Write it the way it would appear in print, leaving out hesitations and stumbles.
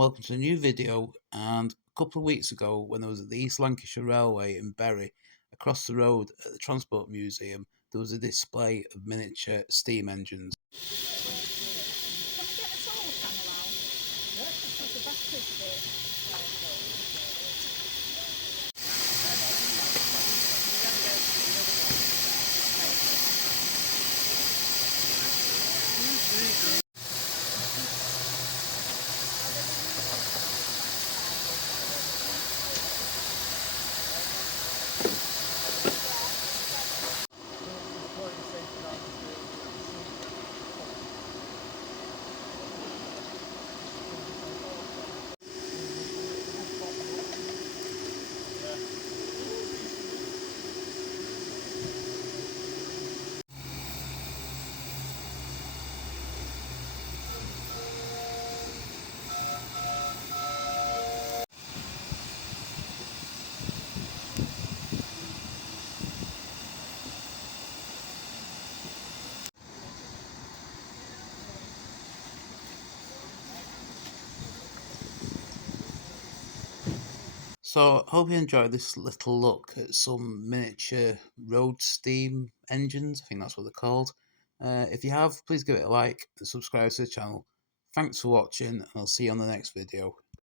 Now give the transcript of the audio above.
welcome to a new video. And a couple of weeks ago, when I was at the East Lancashire Railway in Bury, across the road at the Transport Museum, there was a display of miniature steam engines. So, I hope you enjoyed this little look at some miniature road steam engines. I think that's what they're called. If you have, please give it a like and subscribe to the channel. Thanks for watching, and I'll see you on the next video.